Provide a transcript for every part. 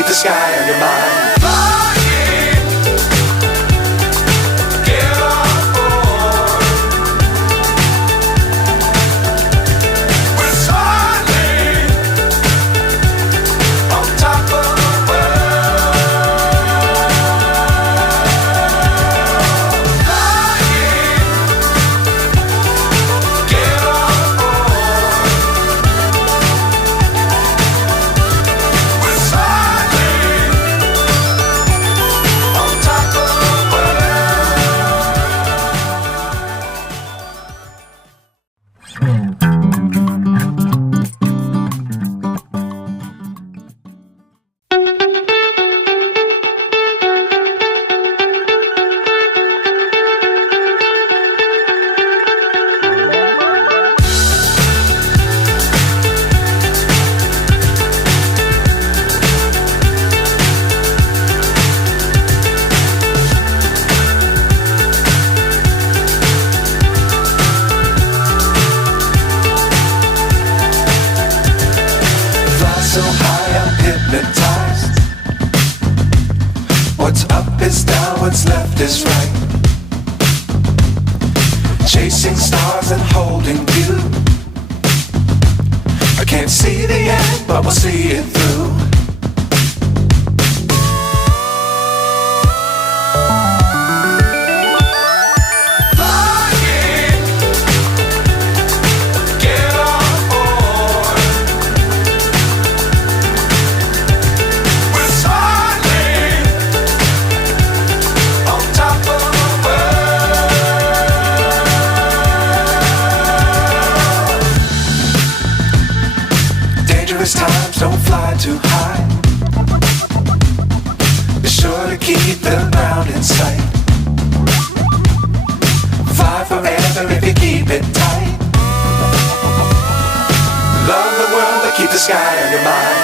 keep the sky on your mind. Chasing stars and holding you. I can't see the end, but we'll see it through. Times don't fly too high. Be sure to keep the ground in sight. Fly forever if you keep it tight. Love the world but keep the sky on your mind.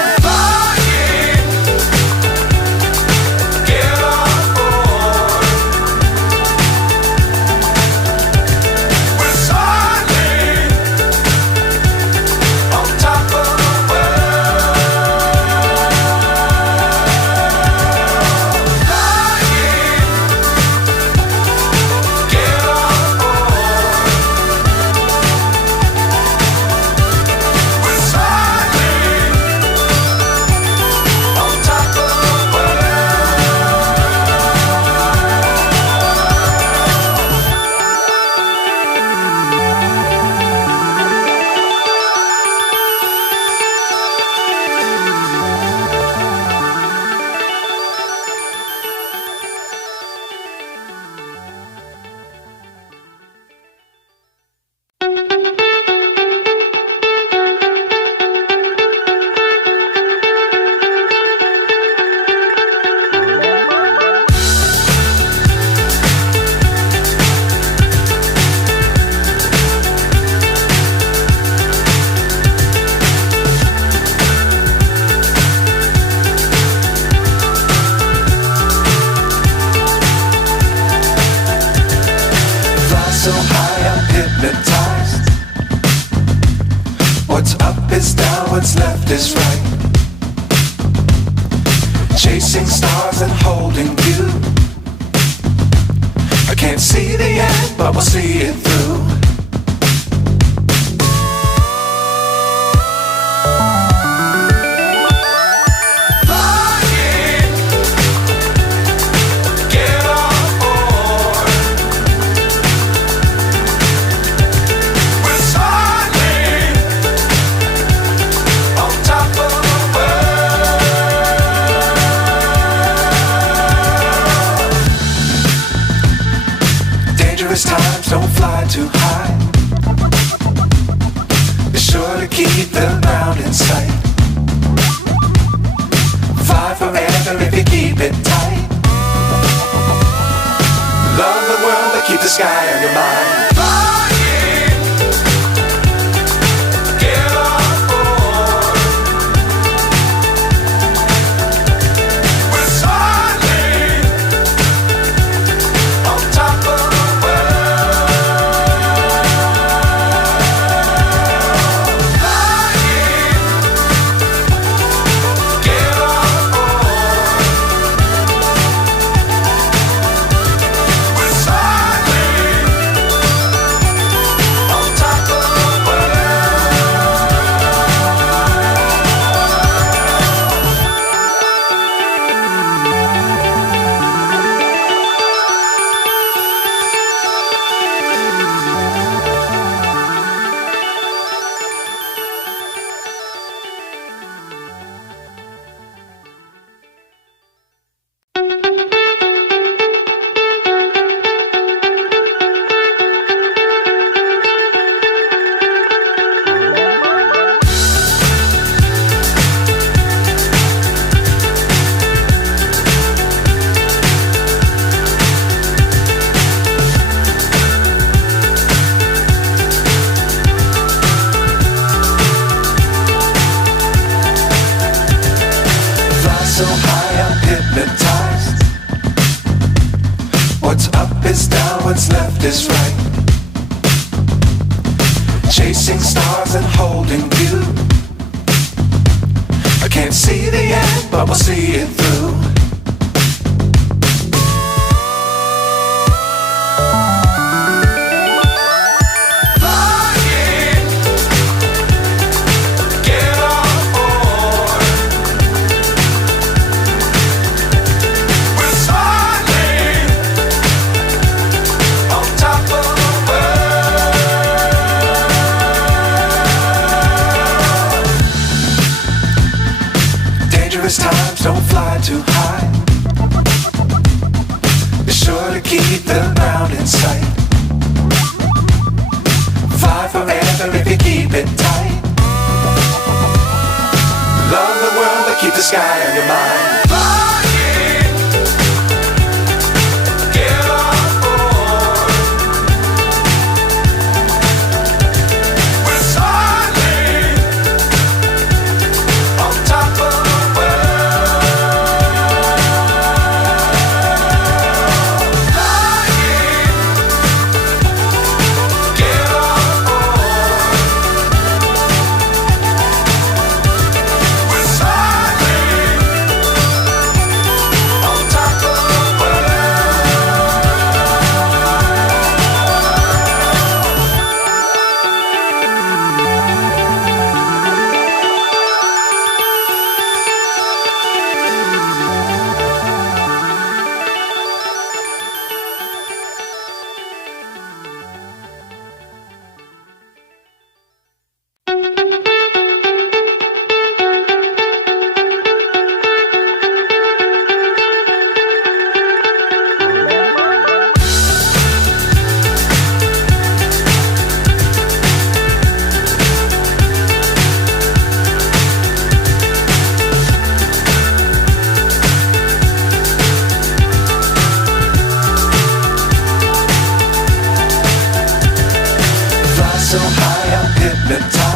So high I'm hypnotized. What's up is down, what's left is right. Chasing stars and holding you. I can't see the end, but we'll see it through. Times don't fly too high. Be sure to keep the ground in sight. Fly forever if you keep it tight. Love the world but keep the sky on your mind. hypnotized. What's up is down, what's left is right. Chasing stars and holding you. I can't see the end, but we'll see it through. Times don't fly too high. Be sure to keep the ground in sight. Fly forever if you keep it tight. Love the world but keep the sky on your mind. So high I'm hypnotized.